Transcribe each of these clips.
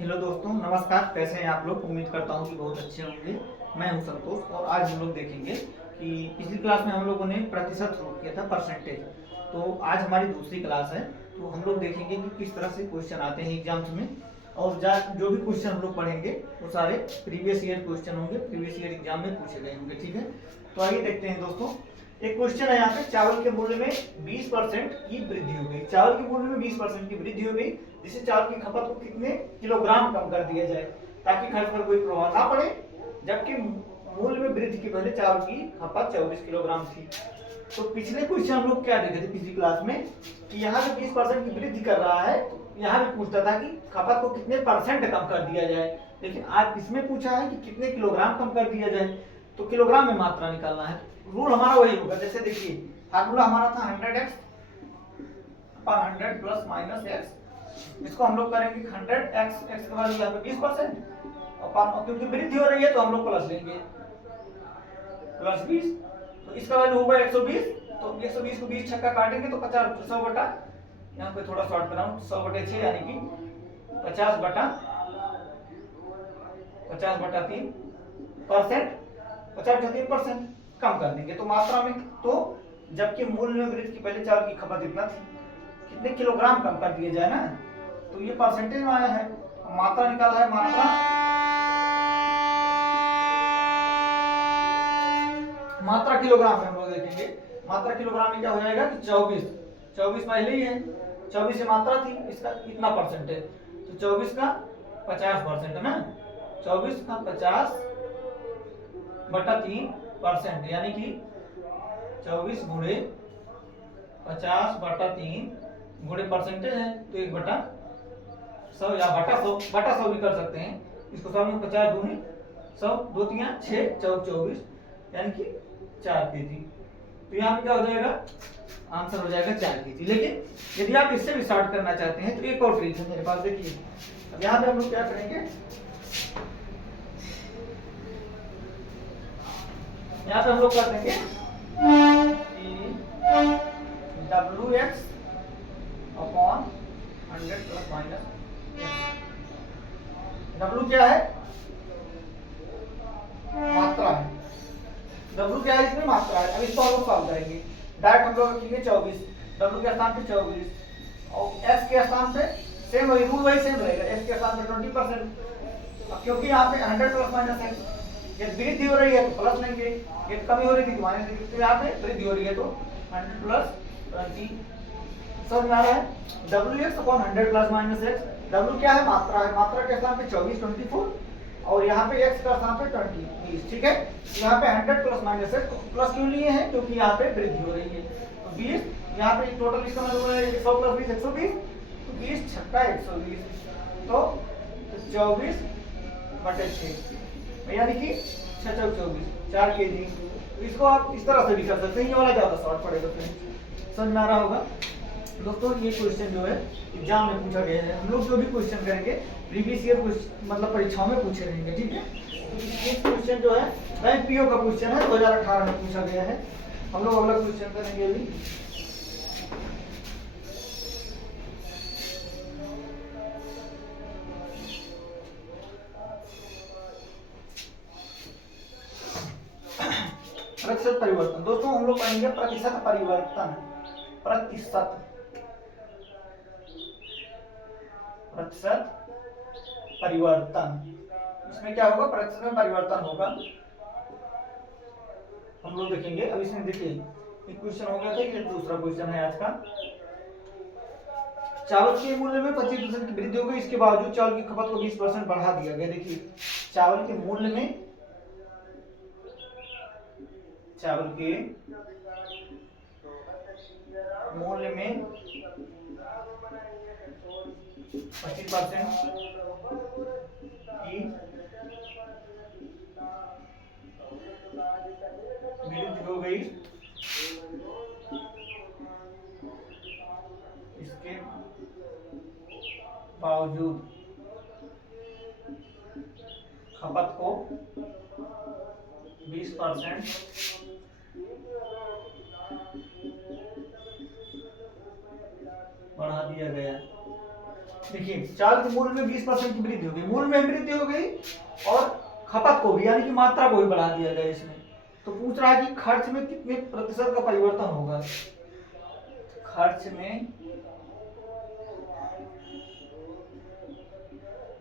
Hello दोस्तों, नमस्कार। कैसे हैं आप लोग? उम्मीद करता हूं कि बहुत अच्छे होंगे। मैं हूं संतोष और आज हम लोग देखेंगे कि पिछली क्लास में हम लोगों ने प्रतिशत शुरू किया था, परसेंटेज। तो आज हमारी दूसरी क्लास है, तो हम लोग देखेंगे कि किस तरह से क्वेश्चन आते हैं एग्जाम्स में। और जो भी क्वेश्चन हम लोग पढ़ेंगे वो सारे प्रीवियस ईयर क्वेश्चन होंगे, प्रीवियस ईयर एग्जाम में पूछे गए होंगे। ठीक है, तो आइए देखते हैं दोस्तों। एक क्वेश्चन है यहाँ पे, चावल के मूल्य में 20% की वृद्धि हो गई। चावल के मूल्य में 20% की वृद्धि हो गई, जिससे चावल की खपत को कितने किलोग्राम कम कर दिया जाए ताकि खर्च पर कोई प्रभाव ना पड़े। जबकि मूल्य में वृद्धि की वजह चावल की खपत 24 किलोग्राम थी। तो पिछले क्वेश्चन हम लोग क्या देखे थे पिछली क्लास में कि यहाँ पे 20% की वृद्धि कर रहा है, तो यहाँ भी पूछता था कि खपत को कितने परसेंट कम कर दिया जाए। लेकिन आज इसमें पूछा है कि कितने किलोग्राम कम कर दिया जाए, तो किलोग्राम में मात्रा निकालना है। रूल हमारा वही होगा, जैसे देखिए फार्मूला हमारा था 100x पर 100 प्लस माइनस x। इसको हम लोग करेंगे 100x, x का वैल्यू यहाँ पे 20% और क्योंकि वृद्धि हो रही है तो हम लोग प्लस लेंगे, प्लस 20। तो इसका वैल्यू होगा 120। तो 120 को 20 छक्का काटेंगे तो 50, 100 बटा, यहाँ पे थोड़ा शॉर्ट कराऊं, 100 बटे 6 यानी कि 50 बटा 3%, 50 बटा 3% कम कर देंगे तो मात्रा में। तो जबकि मूल्य में वृद्धि की पहले चावल की खपत इतना थी, कितने किलोग्राम कम कर दिया जाए ना, तो ये परसेंटेज में आया है। मात्रा निकाला है, मात्रा किलोग्राम में हम लोग देखेंगे। मात्रा किलोग्राम में क्या हो जाएगा कि 24 पहले ही है, 24 से मात्रा थी, इसका इतना परसेंटेज, तो 24 का 50% है ना, 24 का 50 बटा 3% यानी कि 24 गुणे 50 बटा 3 गुणे परसेंटेज है तो 1/100 या बटा 100 भी कर सकते हैं। इसको सब में 50 दूनी 100, 2 3 6 चौक 24 यानी कि 4 केजी। तो यहाँ पे क्या हो जाएगा, आंसर हो जाएगा 4 केजी। लेकिन यदि आप इससे भी स्टार्ट करना चाहते हैं तो एक और ट्रिक है मेरे पास, देखिए। अब यहाँ पे हम लोग क्या करेंगे, यहाँ पे हम लोग कर देंगे WX upon 100 plus minus. W क्या है, मात्रा है। W क्या है, इसमें मात्रा है। अब इसको हम लोग सॉल्व करेंगे। डायरेक्ट हम लोग रखेंगे 24, W के स्थान पे 24 और S के स्थान पे सेम वही रूल, वही सेम रहेगा। S के स्थान पे 20%। अब क्योंकि यहाँ पे 100 प्लस माइनस है, ये वृद्धि हो रही है तो प्लस लेंगे, ये कमी हो रही थी तो माइनस लेंगे। तो यहाँ पे वृद्धि हो रही है तो 100 प्लस 20। समझ में आ रहा है? WX upon 100 plus minus x। W क्या है, मात्रा है। मात्रा के स्थान पे 24, 24 और यहाँ पे x का स्थान पे 20। ठीक है, यहाँ पे 100 प्लस माइनस x, प्लस क्यों लिए हैं, क्योंकि यहाँ पे वृद्धि हो रही है। तो 20, यहाँ पे टोटल इसका मतलब है 100 प्लस 20 120, तो 20 छक्का 120, तो 24 बटे 6 यानी कि 6 चौक 24, 4 केजी। तो इसको आप इस तरह से भी कर सकते हैं, ये वाला ज्यादा शॉर्ट पड़ेगा। फिर समझ में आ रहा होगा दोस्तों। ये क्वेश्चन जो है एग्जाम में पूछा गया है। हम लोग जो भी क्वेश्चन करेंगे प्रीवियस ईयर मतलब परीक्षाओं में पूछे रहेंगे। ठीक है, तो ये क्वेश्चन जो है बैंक पीओ का क्वेश्चन है, 2018 में पूछा गया है। हम लोग अगला क्वेश्चन करेंगे अभी। प्रतिशत परिवर्तन। दोस्तों हम लोग पढ़ेंगे प्रतिशत परिवर्तन। प्रतिशत परिवर्तन, इसमें क्या होगा, प्रतिशत में परिवर्तन होगा, हम लोग देखेंगे। अब इसमें देखिए एक क्वेश्चन हो गया था, ये दूसरा क्वेश्चन है आज का। चावल के मूल्य में 25% की वृद्धि हो गई, इसके बावजूद चावल की खपत को 20% बढ़ा दिया गया। देखिए चावल के मूल्य में 25% की वृद्धि हो गई, इसके बावजूद खपत को 20% बढ़ा दिया गया। देखिए चाल के मूल में 20% की वृद्धि हो गई, मूल में वृद्धि हो गई और खपत को भी यानी कि मात्रा को भी बढ़ा दिया गया इसमें। तो पूछ रहा है कि खर्च में कितने प्रतिशत का परिवर्तन होगा। खर्च में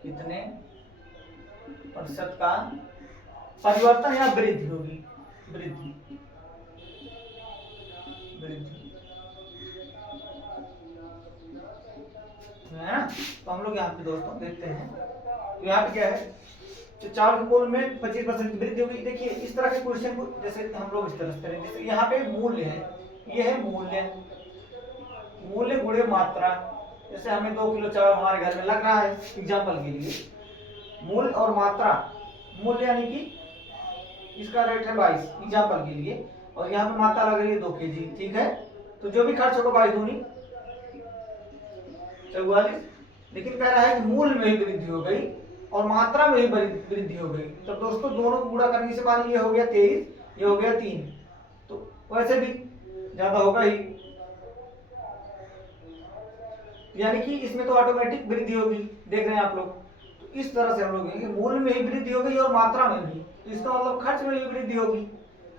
कितने प्रतिशत का परिवर्तन या वृद्धि होगी, वृद्धि वृद्धि है ना। तो हम लोग यहाँ पे दोस्तों देखते हैं, तो यहाँ पे क्या है, चार मूल में 25% की वृद्धि होगी। देखिए इस तरह के क्वेश्चन को जैसे हम लोग इस तरह से करें, जैसे यहाँ पे मूल्य है, ये है मूल्य, मूल्य गुणे मात्रा। जैसे हमें 2 किलो चावल हमारे घर में लग रहा है एग्जाम्पल के लिए, मूल्य और मात्रा, मूल्य यानी कि इसका रेट है 22 एग्जाम्पल के लिए, और यहाँ पे मात्रा लग रही है 2 kg, ठीक है। तो जो भी खर्च होगा 22 दूनी 44, लेकिन कह रहा है कि मूल्य में ही वृद्धि हो गई और मात्रा में ही वृद्धि हो गई। तो दोस्तों दोनों को गुणा करने से मान ये हो गया 23, ये हो गया 3, तो वैसे भी ज्यादा होगा ही, यानी कि इसमें तो ऑटोमेटिक वृद्धि होगी, देख रहे हैं आप लोग। तो इस तरह से हम लोग मूल्य में ही वृद्धि हो गई और मात्रा में भी, तो इसका मतलब खर्च में ही वृद्धि होगी।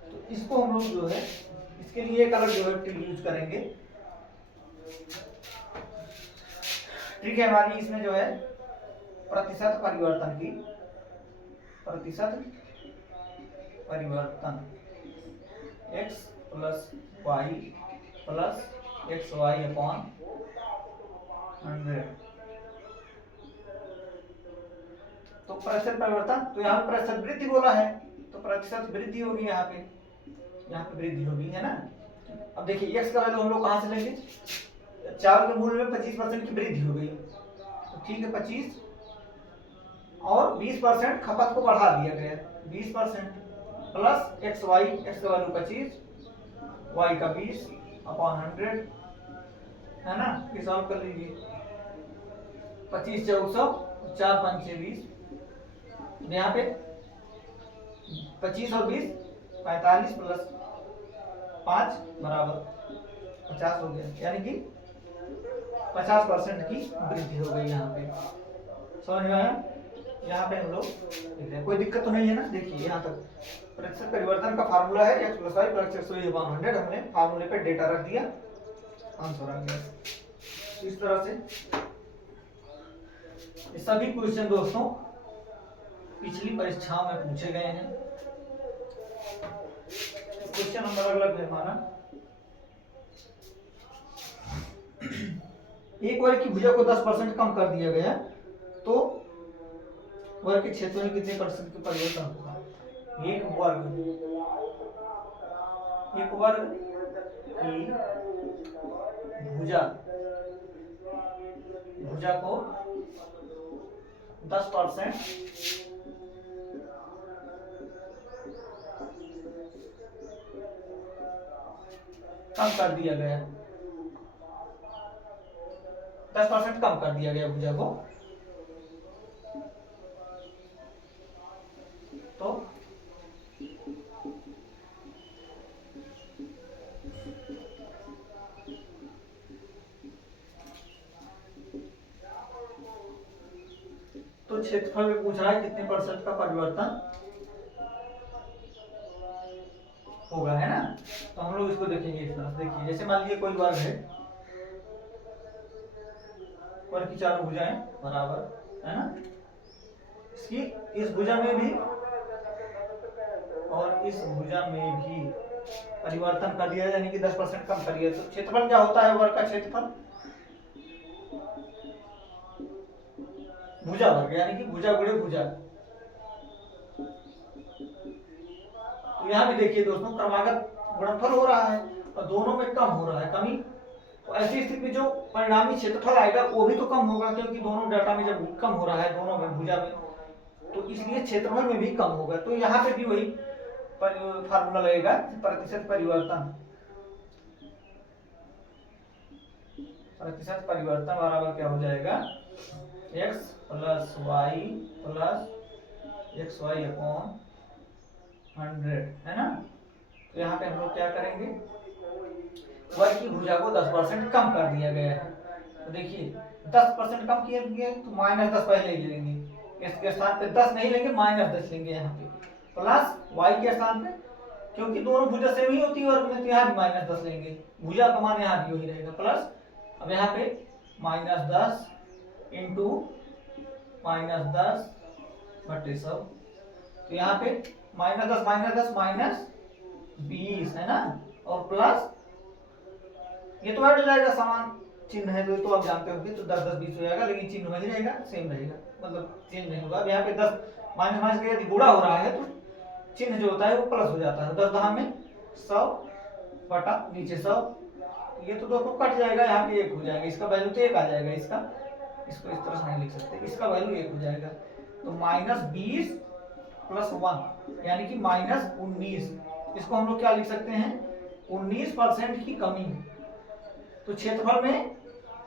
तो इसको हम लोग जो है इसके लिए एक अलग जो है ट्रिक यूज करेंगे। ट्रिक है हमारी इसमें जो है प्रतिशत परिवर्तन की, प्रतिशत परिवर्तन x plus y plus x y upon 100। तो प्रतिशत परिवर्तन, तो यहाँ पे प्रतिशत वृद्धि बोला है तो प्रतिशत वृद्धि होगी, यहाँ पे वृद्धि होगी, है ना। अब देखिए x का वैल्यू हम लोग कहाँ से लेंगे, चावल के मूल्य में 25% की वृद्धि हो गई, तो ठीक है 25 और 20% खपत को बढ़ा दिया गया, 20% प्लस एक्स वाई, एक्स का वैल्यू 25, वाई का 20 अपॉन 100, है ना। ये सॉल्व कर लीजिए, 25 चौक 100, 4 5 6 20, यहाँ पे 25 और 20 45 प्लस 5 बराबर 50 हो गया, यानी कि 50% की वृद्धि हो गई यहाँ पे। समझ में आया। यहाँ पे हम लोग देख रहे हैं, कोई दिक्कत तो नहीं है ना। देखिए यहाँ तक प्रतिशत परिवर्तन का फार्मूला है x plus y plus x y upon 100, हमने फार्मूले पे डेटा रख दिया, आंसर आ गया। इस तरह से ये सभी क्वेश्चन दोस्तों पिछली परीक्षाओं में पूछे गए हैं। क्वेश्चन नंबर अगला है हमारा, एक वर्ग की भुजा को 10% कम कर दिया गया तो वर्ग के क्षेत्र में कितने % का परिवर्तन होगा। एक वर्ग की भुजा को 10% कम कर दिया गया, 10% कम कर दिया गया भुजा को, तो क्षेत्रफल में पूछ रहा है कितने % का परिवर्तन होगा, है ना। तो हम लोग इसको देखेंगे इस तरह। देखिए जैसे मान लीजिए कोई वर्ग है, वर्ग की चारों भुजाएं बराबर, है ना। इसकी इस भुजा में भी और इस भुजा में भी परिवर्तन कर दिया, यानी कि 10% कम करिए, तो क्षेत्रफल क्या होता है वर्ग का क्षेत्रफल, भुजा वर्ग, यानी कि भुजा गुणे भुजा। तो यहाँ भी देखिए दोस्तों क्रमागत गुणनफल हो रहा है और दोनों में कम हो रहा है कमी, तो ऐसी स्थिति में जो परिणामी क्षेत्रफल आएगा वो भी तो कम होगा, क्योंकि दोनों डाटा में जब कम हो रहा है दोनों में भुजा में, तो इसलिए क्षेत्रफल में भी कम होगा। तो यहाँ पे भी वही फार्मूला लगेगा, प्रतिशत परिवर्तन, प्रतिशत परिवर्तन बराबर क्या हो जाएगा, x plus y plus x y upon 100, है ना। तो यहाँ पे हम लोग क्या करेंगे, वर्ग की भुजा को 10% कम कर दिया गया है, तो देखिए 10% कम किए तो -10 पहले ही लेंगे, इसके स्थान पे 10 नहीं लेंगे, -10 लेंगे यहाँ पे, प्लस y के स्थान पे, क्योंकि दोनों भुजा सेम ही होती है वर्ग में, तो यहाँ भी -10 लेंगे, भुजा का मान यहाँ भी वही रहेगा, प्लस अब यहाँ पे -10 इंटू -10 बटे 100, तो यहाँ पे -10 -20 है ना, और प्लस ये तो ऐड हो जाएगा, समान चिन्ह है तो आप जानते होंगे, तो 10 10 20 हो जाएगा, लेकिन चिन्ह वही रहेगा, सेम रहेगा, मतलब चेंज नहीं होगा। अब यहाँ पे 10 माइनस माइनस का यदि गुणा हो रहा है तो चिन्ह जो होता है वो प्लस हो जाता है, 10 दहा में 100 बटा नीचे 100, ये तो दोस्तों कट जाएगा, यहाँ पे 1 हो जाएगा, इसका वैल्यू तो 1 आ जाएगा, इसका इसको इस तरह से नहीं लिख सकते, इसका वैल्यू 1 हो जाएगा, तो -20 + 1 यानी कि -19, इसको हम लोग क्या लिख सकते हैं, 19% की कमी। तो क्षेत्रफल में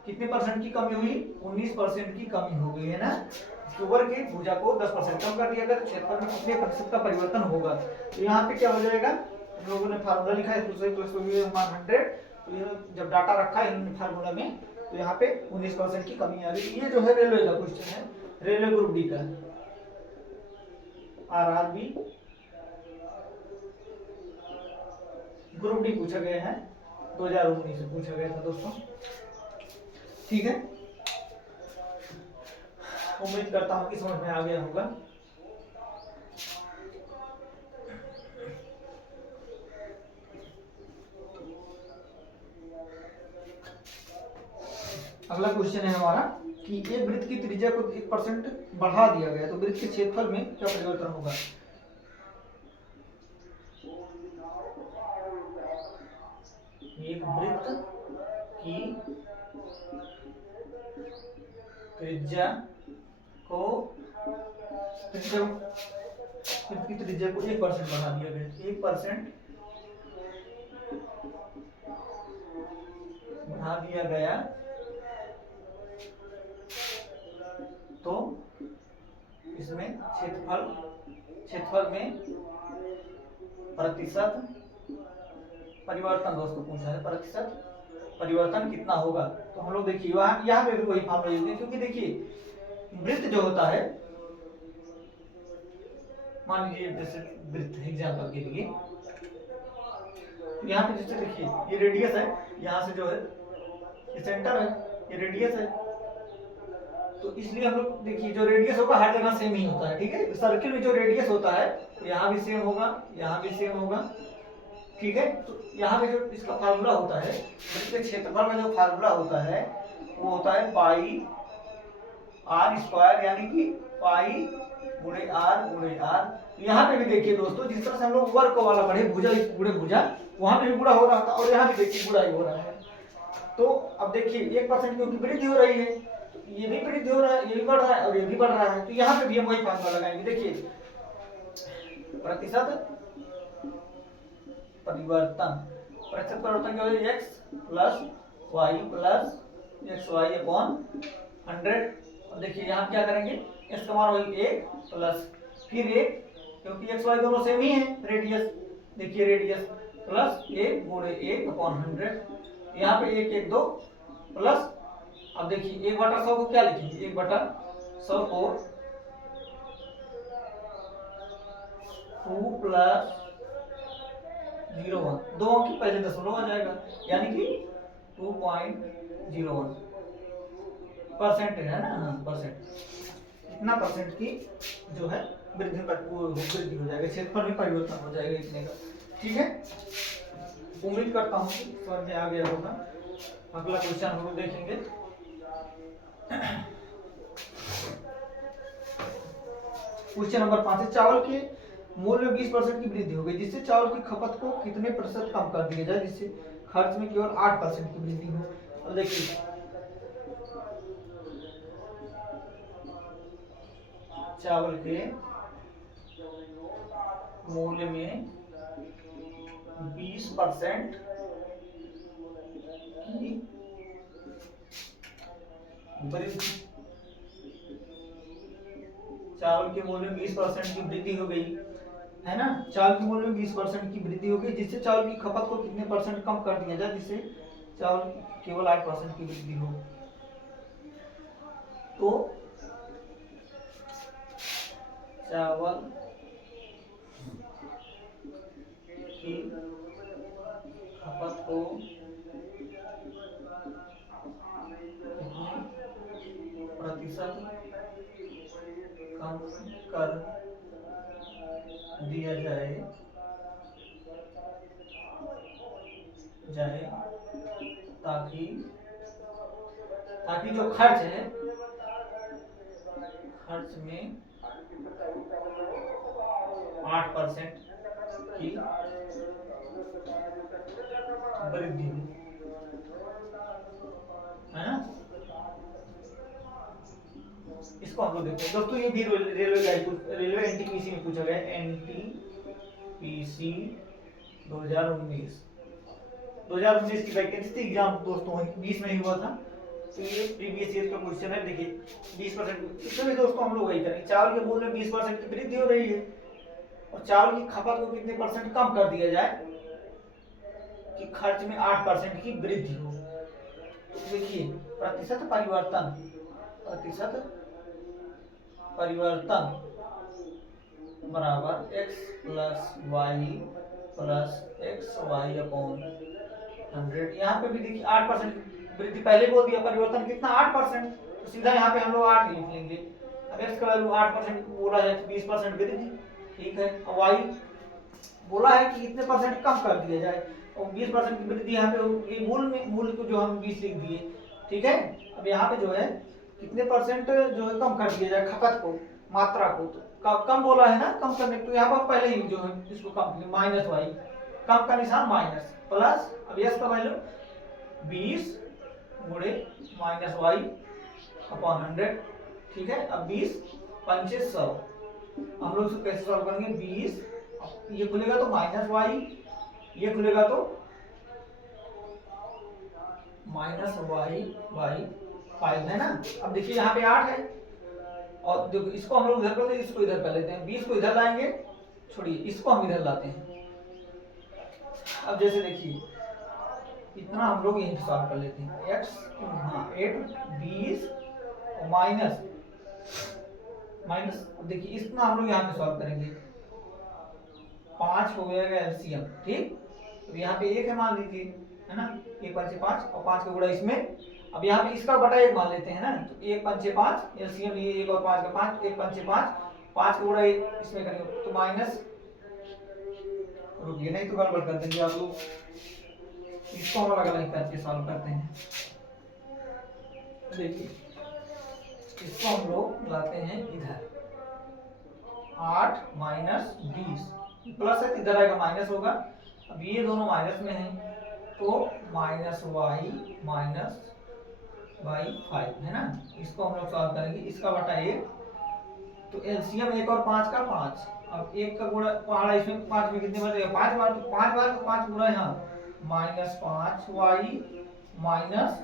कितने परसेंट की कमी हुई, 19% की कमी हो गई है ना, वर्ग की भुजा को 10% कम कर दिया, अगर क्षेत्रफल में कितने प्रतिशत का परिवर्तन होगा, तो यहाँ पे क्या हो जाएगा, हम लोगों ने फार्मूला लिखा है 200 + 100, तो ये जब डाटा रखा है इन्होंने फार्मूला में, तो यहाँ पे 19% की कमी आ गई। ये जो है रेलवे का क्वेश्चन है, रेलवे ग्रुप डी का, RRB ग्रुप डी पूछा गया है, 2019 से पूछा गया था दोस्तों, ठीक है। उम्मीद करता हूँ कि समझ में आ गया होगा। अगला क्वेश्चन है हमारा कि एक वृत्त की त्रिज्या को 1% बढ़ा दिया गया, तो वृत्त के क्षेत्रफल में क्या परिवर्तन होगा। एक वृत्त की त्रिज्या को 1% बढ़ा दिया गया, 1% बढ़ा दिया गया, तो इसमें क्षेत्रफल में प्रतिशत परिवर्तन दोस्तों पूछा है, प्रतिशत परिवर्तन कितना होगा। तो हम लोग देखिए यहाँ पे भी वही फॉर्मूला यूज है, क्योंकि देखिए वृत्त जो होता है, मान लीजिए जैसे वृत्त एग्जाम्पल के लिए, यहाँ पे जैसे देखिए ये रेडियस है, यहाँ से जो है ये सेंटर है, ये रेडियस है, तो इसलिए हम लोग देखिए जो रेडियस होगा हर जगह सेम ही होता है, ठीक है। सर्किल में जो रेडियस होता है यहाँ भी सेम होगा, यहाँ भी सेम होगा, ठीक है। तो यहाँ पे जो इसका फार्मूला होता है, इसके क्षेत्रफल में जो फार्मूला होता है वो होता है पाई r², यानी कि पाई गुणे r। यहाँ पे भी देखिए दोस्तों, जिस तरह से हम लोग वर्ग वाला पढ़े, भुजा गुणे भुजा, वहां पे भी गुणा हो रहा था, और यहाँ भी देखिए गुणा ही हो रहा है। तो अब देखिए 1% क्योंकि वृद्धि हो रही है, ये भी वृद्धि हो रहा है, ये भी बढ़ रहा है और ये भी बढ़ रहा है, तो यहाँ पे भी हम वही फार्मूला लगाएंगे। देखिए प्रतिशत परिवर्तन क्या हो जाएगा, x + y + xy/100। अब देखिए यहाँ क्या करेंगे, x का मान वही 1 प्लस फिर 1, क्योंकि x y दोनों सेम ही है, रेडियस देखिए रेडियस, प्लस 1 गुणे 1/100, यहाँ पे 1 1 2 प्लस, अब देखिए 1/100 को क्या लिखेंगे, 1/100 को 2 + 0.1, 2 अंक पहले दशमलव आ जाएगा, यानी कि 2.01% है ना, हाँ परसेंट, इतना परसेंट की जो है वृद्धि हो जाएगा, क्षेत्रफल में परिवर्तन हो जाएगा इतने का, ठीक है। उम्मीद करता हूँ कि समझ में आ गया होगा। अगला क्वेश्चन हम लोग देखेंगे, क्वेश्चन नंबर 5 है, चावल के मूल्य में 20% की वृद्धि हो गई, जिससे चावल की खपत को कितने प्रतिशत कम कर दिया जाए, जिससे खर्च में केवल 8% की वृद्धि हो। अब देखिए चावल के मूल्य में 20% की वृद्धि, चावल के मूल्य में 20% की वृद्धि हो गई है ना, चावल के मूल्य में 20% की वृद्धि हो गई, जिससे चावल की खपत को कितने % कम कर दिया जाए, जिससे चावल केवल 8% की वृद्धि हो। तो चावल की खपत को कितने प्रतिशत कम कर दिया जाए ताकि ताकि जो खर्च है, खर्च में 8% की वृद्धि हो, है ना। इसको हम लोग देखते हैं दोस्तों। ये भी रेलवे एनटीपीसी में पूछा गया, एनटीपीसी 2019 की वैकेंसी थी। एग्जाम दोस्तों 20 में ही हुआ था, तो ये प्रीवियस ईयर का क्वेश्चन है। देखिए 20%, इसमें दोस्तों हम लोग वही करेंगे। चावल के मूल्य में 20% की वृद्धि हो रही है और चावल की खपत को कितने परसेंट कम कर दिया जाए कि खर्च में 8% की वृद्धि हो। तो देखिए प्रतिशत परिवर्तन बराबर x plus y plus x y upon 100। यहाँ पे भी देखिए 8% वृद्धि, पहले बोल दिया परिवर्तन कितना 8%, तो सीधा यहाँ पे हम लोग 8 लिख लेंगे। अब x का वैल्यू 8% बोला है तो 20% वृद्धि, ठीक है। और y बोला है कि कितने परसेंट कम कर दिया जाए, और 20% की वृद्धि यहाँ पे ये मूल को जो हम 20 लिख दिए, ठीक है। अब यहाँ पे जो है कितने परसेंट जो है कम कर दिया जाए खपत को, मात्रा को, तो कम बोला है ना, कम करने तो यहाँ पर पहले ही जो है इसको कम माइनस वाई, कम का निशान माइनस प्लस, अब यस का वैल्यू 20 गुणे माइनस वाई अपॉन 100, ठीक है। अब 20 पंचे 100, हम लोग इसको कैसे सॉल्व करेंगे, 20 ये खुलेगा तो माइनस वाई, ये खुलेगा तो माइनस वाई बाई 5 है ना। अब देखिए यहाँ पे 8 है, और देखो इसको हम लोग इधर कर लेते, इसको इधर कर लेते हैं, 20 को इधर लाएंगे, छोड़िए इसको हम इधर लाते हैं। अब जैसे देखिए इतना हम लोग यहीं सॉल्व कर लेते हैं, x 8 20 और माइनस, अब देखिए इतना हम लोग यहाँ पे सॉल्व करेंगे, 5 हो जाएगा एलसीएम, ठीक। तो यहाँ पे 1 है मान लीजिए, है ना, 1 पंचे 5 और 5 का गुणा इसमें, अब यहाँ पे इसका बटा 1 मान लेते हैं ना, तो 1 पंचे 5 एलसीएम, ये 1 और 5 का 5, 1 पंचे 5 का गुणा इसमें करेंगे तो माइनस, रुकिए नहीं तो गड़बड़ कर देंगे आप लोग, इसको हम अलग अलग करके सॉल्व करते हैं। देखिए इसको हम लोग लाते हैं इधर, 8 माइनस 20 प्लस है, इधर आएगा माइनस होगा। अब ये दोनों माइनस में हैं तो माइनस वाई बाई 5 है ना। इसको हम लोग सॉल्व करेंगे, इसका बटा 1, तो एलसीएम 1 और 5 का 5, अब 1 का गुणा पहाड़ा इसमें 5 में कितने बार जाएगा, 5 बार, तो 5 बार तो 5 गुणा यहाँ माइनस 5 वाई माइनस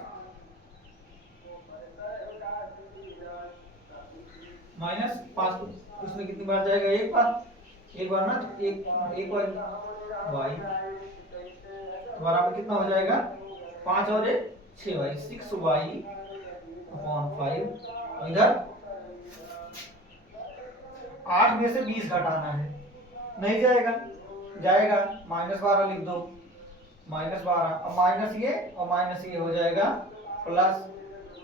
माइनस 5, उसमें कितनी बार जाएगा, एक बार ना, तो एक वाई बराबर कितना हो जाएगा, 5 और 1 6 वाई, 6 वाई अपॉन 5। इधर 8 में से 20 घटाना है, नहीं जाएगा -12 लिख दो, -12, अब माइनस ये और माइनस ये हो जाएगा प्लस,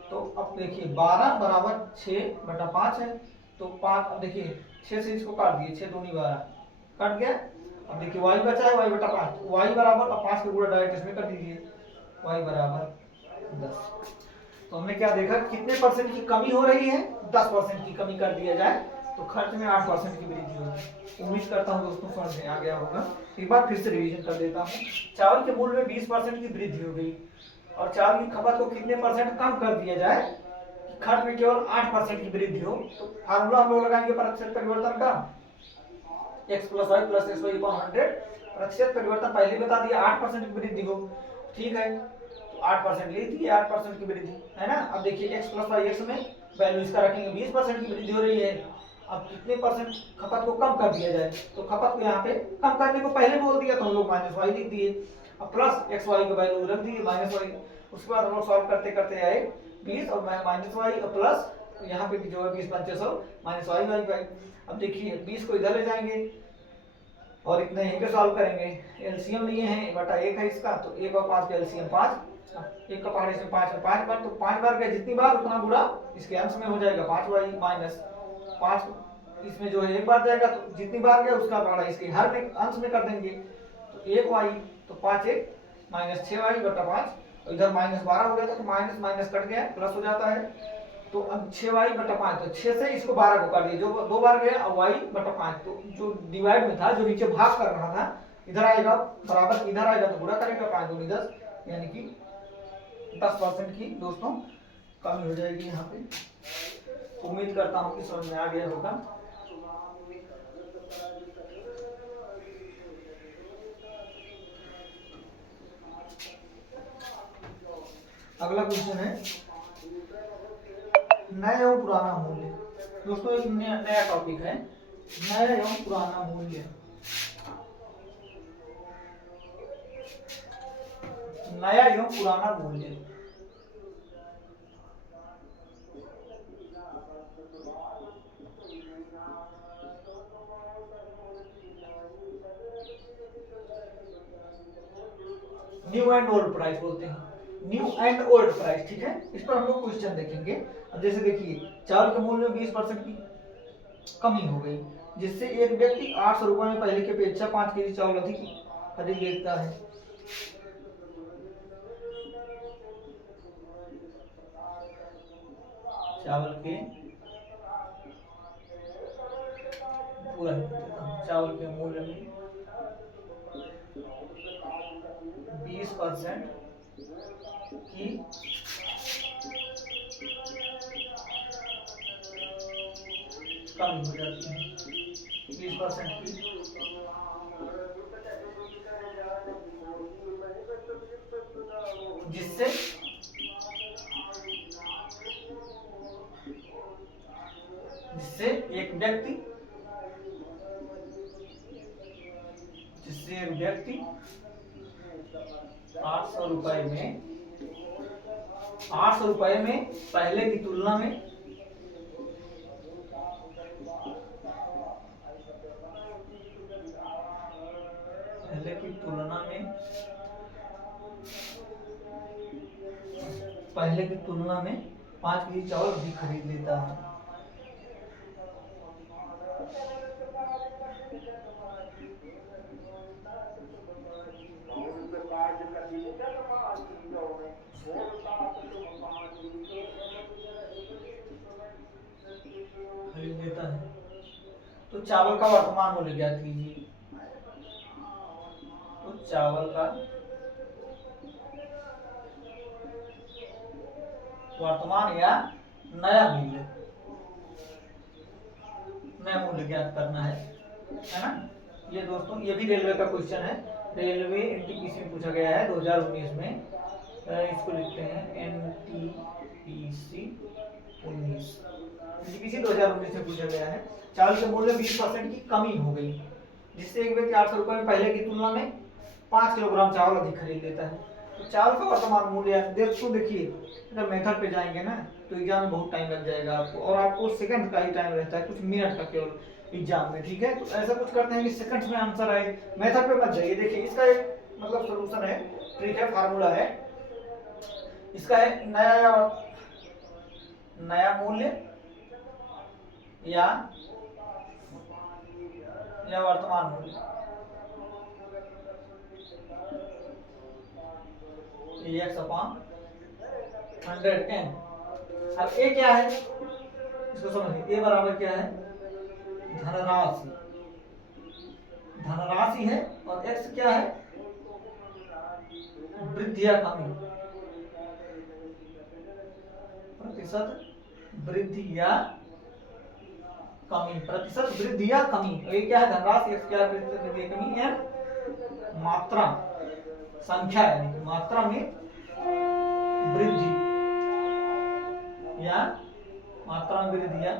तो अब देखिए 12 बराबर 6/5 है, तो 5, अब देखिए 6 से इसको काट दिए, 6 दूनी 12 कट गया। अब देखिए y बचा है, y/5, y बराबर, अब 5 का गुणा डायरेक्ट इसमें कर दीजिए, y बराबर 10। तो हमने क्या देखा, कितने परसेंट की कमी हो रही है, 10% की कमी कर दिया जाए तो खर्च में 8% की वृद्धि होगी। उम्मीद करता हूँ दोस्तों समझ में आ गया होगा। एक बार फिर से रिवीजन कर देता हूँ। चावल के मूल्य में 20% की वृद्धि हो गई और चावल की खपत को कितने परसेंट कम कर दिया जाए कि खर्च में केवल 8% की वृद्धि हो। तो फार्मूला हम लोग लगाएंगे प्रतिशत परिवर्तन का, x plus y plus x y upon 100। प्रतिशत परिवर्तन पहले बता दिया 8% की वृद्धि हो, ठीक है, तो 8% ले दिए, 8% की वृद्धि है ना। अब देखिए x प्लस वाई, एक्स में वैल्यू इसका रखेंगे, 20% की वृद्धि हो रही है। अब कितने परसेंट खपत को कम कर दिया जाए, तो खपत को यहाँ पे कम करने को पहले बोल दिया तो हम लोग माइनस वाई लिख दिए, अब प्लस एक्स वाई का वैल्यू रख दिए माइनस वाई। उसके बाद हम लोग सॉल्व करते करते आए 20 और माइनस वाई और प्लस यहाँ पे भी जो है 20 पंचे 100 माइनस वाई बाई पाई। अब देखिए 20 को इधर ले जाएंगे और इतने यहीं पे सॉल्व करेंगे। एलसीएम लिए हैं बटा 1 है इसका, तो 1 और 5 का एलसीएम 5, 1 का पहाड़ इसमें 5 में 5 बार, तो 5 बार का जितनी बार उतना गुणा इसके अंश में हो जाएगा 5y माइनस 5, इसमें जो है एक बार जाएगा तो जितनी बार गया उसका पहाड़ा इसके हर में अंश में कर देंगे, तो 1y तो 5 1 माइनस 6y बटा 5, इधर माइनस 12 हो गया था तो माइनस माइनस कट गया प्लस हो जाता है, तो अब 6y बटा 5, तो 6 से इसको 12 को काट दिया, जो 2 बार गया और y बटा 5, तो जो डिवाइड में था जो नीचे भाग कर रहा था इधर आएगा बराबर, इधर आएगा तो गुणा करेगा 5 दूनी 10, यानी कि 10% की दोस्तों कमी हो जाएगी यहाँ पे। उम्मीद करता हूँ कि समझ में आ गया होगा। अगला क्वेश्चन है नया एवं पुराना मूल्य। दोस्तों एक नया टॉपिक है, नया एवं पुराना मूल्य। नया एवं पुराना मूल्य। न्यू एंड ओल्ड प्राइस बोलते हैं, न्यू एंड ओल्ड प्राइस, ठीक है। इस पर हम लोग क्वेश्चन देखेंगे। अब जैसे देखिए चावल के मूल्य में 20% की कमी हो गई, जिससे एक व्यक्ति 800 रुपए में पहले की अपेक्षा 5 केजी चावल अधिक खरीद लेता है। चावल के पूरा चावल के मूल्य में 20% की कमी हो जाती है, 20% की, जिससे एक व्यक्ति 800 रुपए में पहले की तुलना में पहले की तुलना में 5 केजी चावल अधिक खरीद लेता है। खरीद लेता है। तो चावल का वर्तमान मूल्य ज्ञात कीजिए। तो चावल का वर्तमान या नया मूल्य ज्ञात करना है ना। ये दोस्तों ये भी रेलवे का क्वेश्चन है, रेलवे एनटीपीसी में पूछा गया है 2019 में। इसको लिखते हैं एनटीपीसी 2019 में पूछा गया है। चावल के मूल्य 20% की कमी हो गई, जिससे एक व्यक्ति 800 रुपए में पहले की तुलना में 5 किलोग्राम चावल अधिक खरीद लेता है। तो चावल का वर्तमान मूल्य देखिए, अगर मेथड पे जाएंगे ना तो एग्जाम में बहुत टाइम लग जाएगा आपको, और आपको सेकंड का ही टाइम रहता है, कुछ मिनट का केवल एग्जाम में, ठीक है। तो ऐसा कुछ करते हैं कि सेकंड्स में आंसर आए, मेथड पे मत जाइए। देखिए इसका एक मतलब सोल्यूशन है, ट्रिक है, फार्मूला है इसका है नया मूल्य या वर्तमान मूल्य, x/100n। अब ए क्या है इसको समझिए, ए बराबर क्या है, धनराशि है, और एक्स क्या है, वृद्धि या कमी, प्रतिशत वृद्धि या कमी, प्रतिशत वृद्धि या कमी। ये क्या है, धनराशि, एक्स क्या है, प्रतिशत वृद्धि या कमी, एन मात्रा, संख्या यानी मात्रा में वृद्धि या मात्रा में वृद्धि या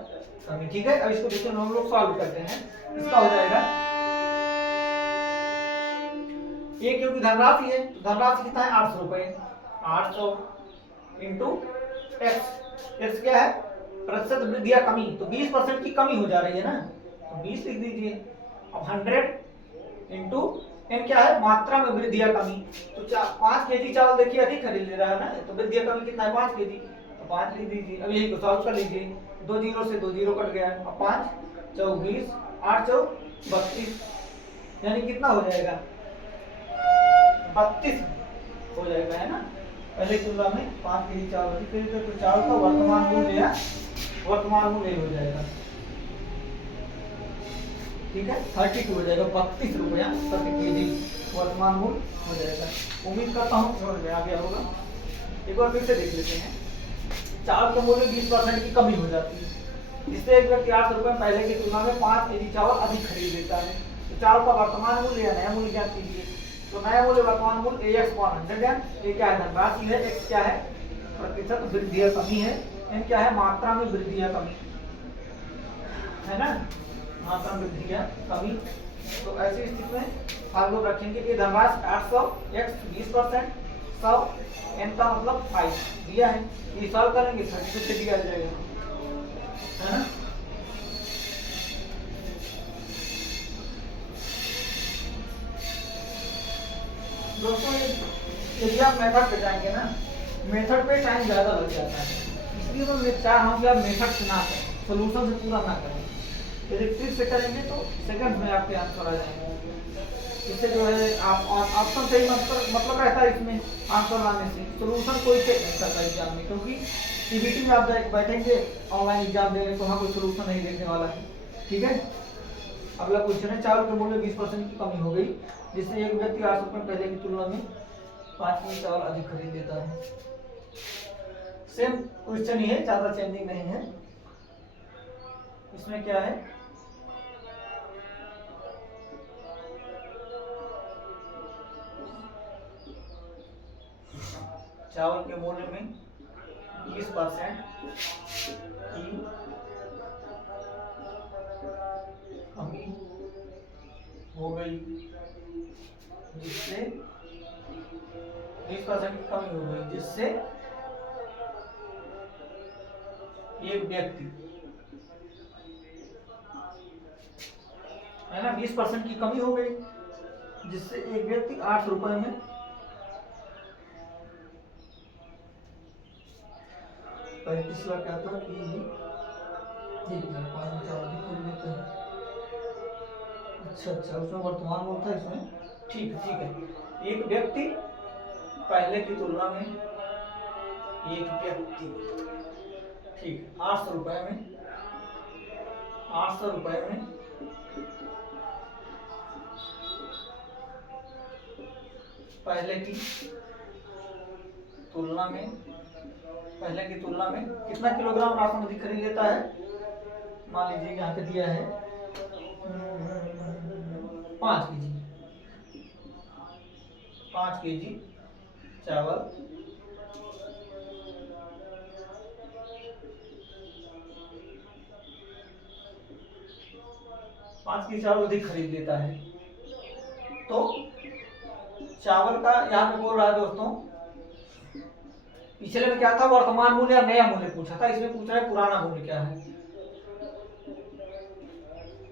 कमी, ठीक है। अब इसको देखिए हम लोग सॉल्व करते हैं। इसका हो जाएगा ये, क्योंकि धनराशि है तो धनराशि कितना है 800 रुपए, 800 इंटू एक्स, एक्स क्या है प्रतिशत वृद्धि या कमी, तो 20% की कमी हो जा रही है ना, तो 20 लिख दीजिए। अब 100 इंटू एन क्या है, मात्रा में वृद्धि या कमी, तो 5 केजी चावल देखिए अधिक खरीद ले रहा है ना, तो वृद्धि या कमी कितना है 5 केजी, तो 5 लिख दीजिए। अब यही को सॉल्व कर लीजिए, 2 जीरो से 2 जीरो कट गया, अब 5 24 8 चौक 32, यानी कितना हो जाएगा 32 हो जाएगा, है ना। पहले की तुलना में 5 केजी चावल अधिक खरीदे तो चावल का वर्तमान मूल्य हो जाएगा, ठीक है 32 हो जाएगा, 32 रुपया प्रति केजी वर्तमान मूल्य हो जाएगा। उम्मीद करता हूँ समझ में आ गया होगा। एक बार फिर से देख लेते हैं। चावल के मूल्य 20% की कमी हो जाती है, जिससे एक व्यक्ति 800 रुपये पहले की तुलना में 5 केजी चावल अधिक खरीद लेता है, तो चावल का वर्तमान मूल्य या नया मूल्य ज्ञात कीजिए। तो नया मूल्य वर्तमान मूल्य AX/100 ये क्या है, धनराशि है, X क्या है प्रतिशत वृद्धि या कमी है, N क्या है मात्रा में वृद्धि या कमी, है ना, मात्रा में वृद्धि या कमी। तो ऐसी स्थिति में हम लोग रखेंगे कि धनराशि 800 X 20% 100 N का मतलब 5 दिया है, ये सॉल्व करेंगे 32 से दिया जाएगा, है ना। दोस्तों यदि आप मेथड पे जाएंगे ना, मेथड पे टाइम ज़्यादा लग जाता है, इसलिए मैं चाह रहा हूँ कि आप मेथड से ना करें, सोल्यूशन से पूरा ना करें। यदि ट्रिक से करेंगे तो सेकंड में आपके आंसर आ जाएंगे, इससे जो है आप ऑप्शन से ही मतलब रहता है इसमें आंसर लाने से, सोल्यूशन कोई चेक नहीं करता एग्जाम में, क्योंकि सीबीटी में आप बैठेंगे ऑनलाइन एग्जाम देंगे तो वहाँ कोई सोल्यूशन नहीं देखने वाला है, ठीक है। अगला क्वेश्चन है, चावल के मूल्य 20% की कमी हो गई, जिससे एक व्यक्ति 800 रुपये पहले की तुलना में 5 केजी चावल अधिक खरीद लेता है। सेम क्वेश्चन ही है, ज्यादा चेंजिंग नहीं है। इसमें क्या है, चावल के मूल्य में 20% की कमी हो गई, जिससे 20% की कमी हो गई, जिससे एक व्यक्ति, है ना, 20% की कमी हो गई, जिससे एक व्यक्ति 8 रुपए में पिछला क्या था कि ठीक है 5 चावल अधिक खरीद लेते हैं, अच्छा उसमें वर्तमान मूल्य था इसमें, ठीक है। एक व्यक्ति पहले की तुलना में, एक व्यक्ति ठीक 800 रुपए में पहले की तुलना में कितना किलोग्राम राशन अधिक खरीद लेता है, मान लीजिए यहाँ पे दिया है 5 केजी चावल 5 केजी चावल अधिक खरीद लेता है। तो चावल का यहाँ पे बोल रहा है दोस्तों, पिछले में क्या था वर्तमान मूल्य या नया मूल्य पूछा था, इसमें पूछ रहा है पुराना मूल्य क्या है,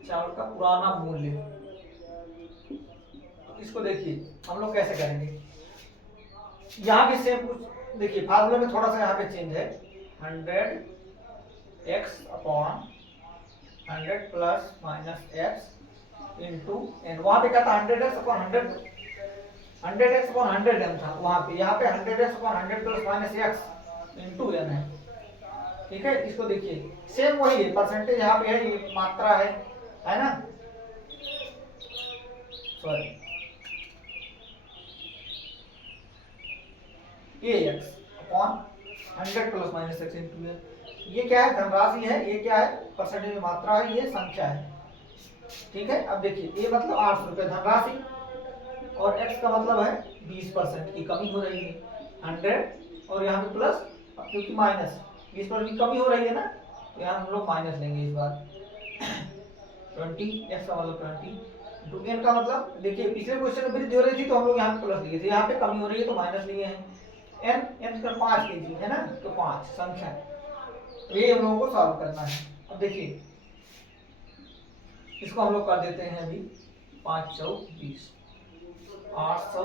चावल का पुराना मूल्य। तो इसको देखिए हम लोग कैसे करेंगे, यहाँ भी सेम कुछ देखिए, फार्मूले में थोड़ा सा यहाँ पे चेंज है, 100x/100 plus minus x into n, वहां पे क्या था 100x/100 था वहां पे, यहाँ पे 100x/100 plus minus x into n है, ठीक है। इसको देखिए सेम वही है, परसेंटेज यहाँ पे है, ये मात्रा है ना, sorry AX/100 plus minus x into n, ये क्या है धनराशि है, ये क्या है परसेंटेज में मात्रा है, ये संख्या है, ठीक है। अब देखिए ये मतलब 800 रुपये धनराशि और x का मतलब है 20% की कमी हो रही है, 100 और यहाँ पे प्लस, क्योंकि माइनस 20% की कमी हो रही है ना, तो यहाँ हम लोग माइनस लेंगे इस बार 20, x का मतलब 20 टू एन का मतलब देखिए पिछले क्वेश्चन में वृद्धि हो रही थी तो हम लोग यहाँ पे प्लस लिए थे, यहाँ पे कमी हो रही है तो माइनस लिए हैं। एन का 5 केजी है ना, तो 5 संख्या, ये हम लोगों को सॉल्व करना है। अब देखिए इसको हम लोग कर देते हैं अभी 5 चौक 20, 800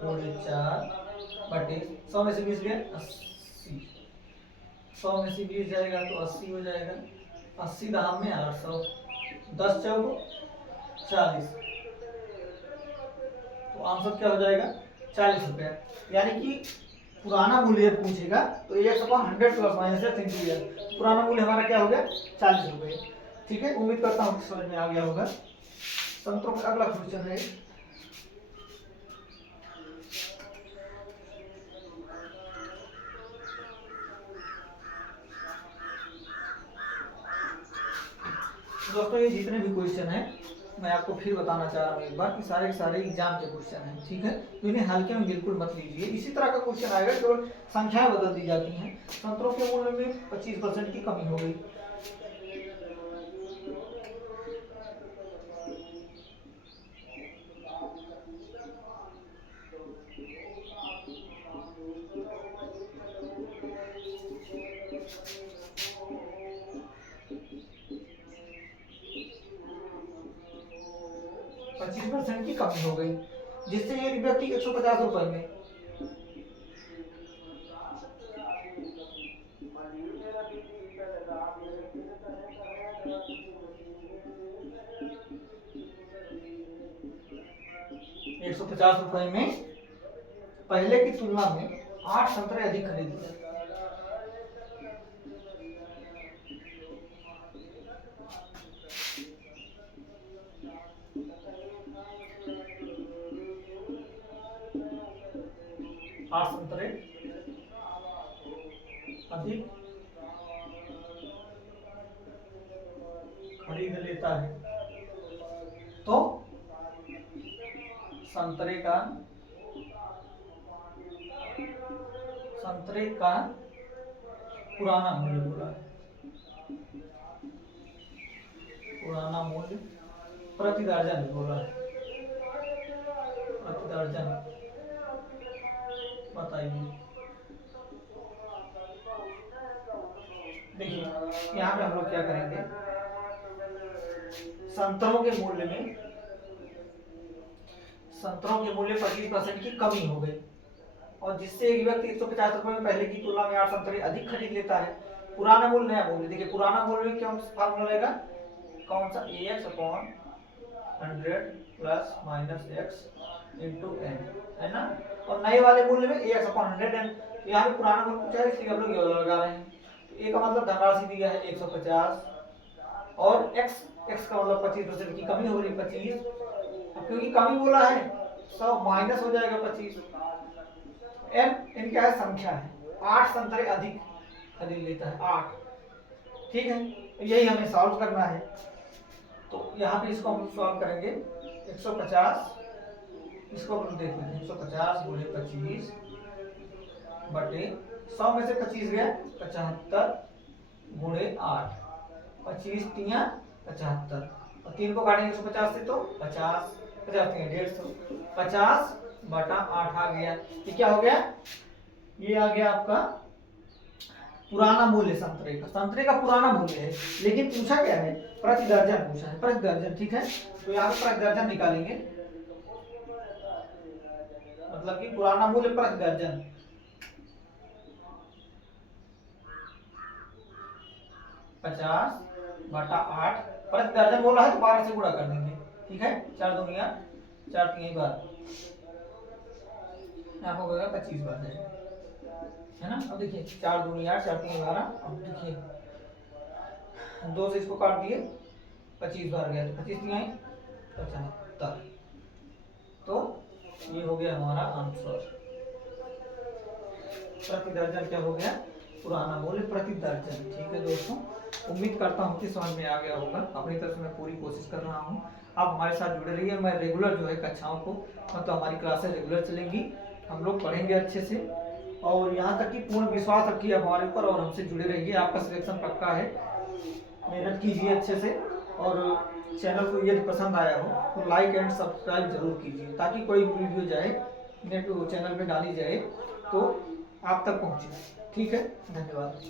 पूरे 4 बटे 100 में से 20 गया 80, 100 में से 20 जाएगा तो 80 हो जाएगा, 80 दाम में 800, 10 चौक 40, तो आंसर क्या हो जाएगा 40 रुपया। यानी कि पुराना मूल्य पूछेगा तो x/100 plus minus x into L, पुराना मूल्य हमारा क्या हो गया 40 रुपये। ठीक है, उम्मीद करता हूँ समझ में आ गया होगा। संतरों का अगला क्वेश्चन है, दोस्तों ये जितने भी क्वेश्चन हैं मैं आपको फिर बताना चाह रहा हूँ एक बार कि सारे के सारे एग्जाम के क्वेश्चन हैं। ठीक है, तो इन्हें हल्के में बिल्कुल मत लीजिए। इसी तरह का क्वेश्चन आएगा, केवल संख्याएं बदल दी जाती हैं। संतरों के मूल्य में 25% की कमी हो गई। 25% की कमी हो गई, जिससे एक व्यक्ति 150 रुपए में 150 रुपए में पहले की तुलना में 8 संतरे अधिक खरीद लिए। आठ संतरे अधिक खरीद लेता है तो संतरे का पुराना मूल्य बोला है, पुराना मूल्य प्रति दर्जन बोला है, प्रति दर्जन बताइए। देखिए यहाँ पे हम लोग क्या करेंगे, संतरों के मूल्य में 25% की कमी हो गई, और जिससे एक व्यक्ति 150 रुपए में पहले की तुलना में 8 संतरे अधिक खरीद लेता है। पुराना मूल्य नया मूल्य, देखिए पुराना मूल्य में क्या फार्मूला रहेगा, कौन सा, AX/100 plus minus x into n, है ना। और नए वाले मूल्य में AX/100 एन, यहाँ पे पुराना मूल्य पूछा है इसलिए हम लोग ये वाला लगा रहे हैं। ए का मतलब धनराशि दिया है 150, और x का मतलब 25% की कमी हो रही 25, क्योंकि कमी बोला है 100 माइनस हो जाएगा 25, एन इनका है संख्या है, 8 संतरे अधिक खरीद लेता है 8। ठीक है, यही हमें सॉल्व करना है। तो यहाँ पे इसको हम सॉल्व करेंगे 150, इसको हम देख लेते हैं 150 गुणे 25 बटे 100 में से 25 गया 75 गुणे 8, 25 तिया 75, और 3 को काटेंगे 150 से तो 50, 50 तिया 150, 50 बटा 8 आ गया। ये क्या हो गया, ये आ गया आपका पुराना मूल्य संतरे का पुराना मूल्य है, लेकिन पूछा क्या है, प्रति दर्जन पूछा है, प्रति दर्जन। ठीक है, तो यहाँ पे प्रति दर्जन निकालेंगे, मतलब कि पुराना मूल्य प्रति दर्जन, पचास बटा 8 प्रति दर्जन बोला है तो 12 से गुणा कर देंगे। ठीक है, 4 दूनी 8, 4 3 12, यहाँ पर होगा 25 बार जाएगा, है ना। अब देखिए 4 दूनी 8, 4 3 12, अब देखिए 2 से इसको काट दिए 25 बार गया तो 25 नहीं 75, तो ये हो गया हमारा आंसर। प्रति दर्जन क्या हो गया, पुराना मूल्य प्रति दर्जन। ठीक है दोस्तों, उम्मीद करता हूँ कि समझ में आ गया होगा। अपनी तरफ से मैं पूरी कोशिश कर रहा हूँ, आप हमारे साथ जुड़े रहिए। मैं रेगुलर जो है कक्षाओं को, मतलब हमारी क्लासेस रेगुलर चलेंगी, हम लोग पढ़ेंगे अच्छे से, और यहाँ तक कि पूर्ण विश्वास रखिए हमारे ऊपर और हमसे जुड़े रहिए। आपका सिलेक्शन पक्का है, मेहनत कीजिए अच्छे से, और चैनल को यदि पसंद आया हो तो लाइक एंड सब्सक्राइब जरूर कीजिए, ताकि कोई वीडियो जाए नेट चैनल में डाली जाए तो आप तक पहुँचे। ठीक है, धन्यवाद।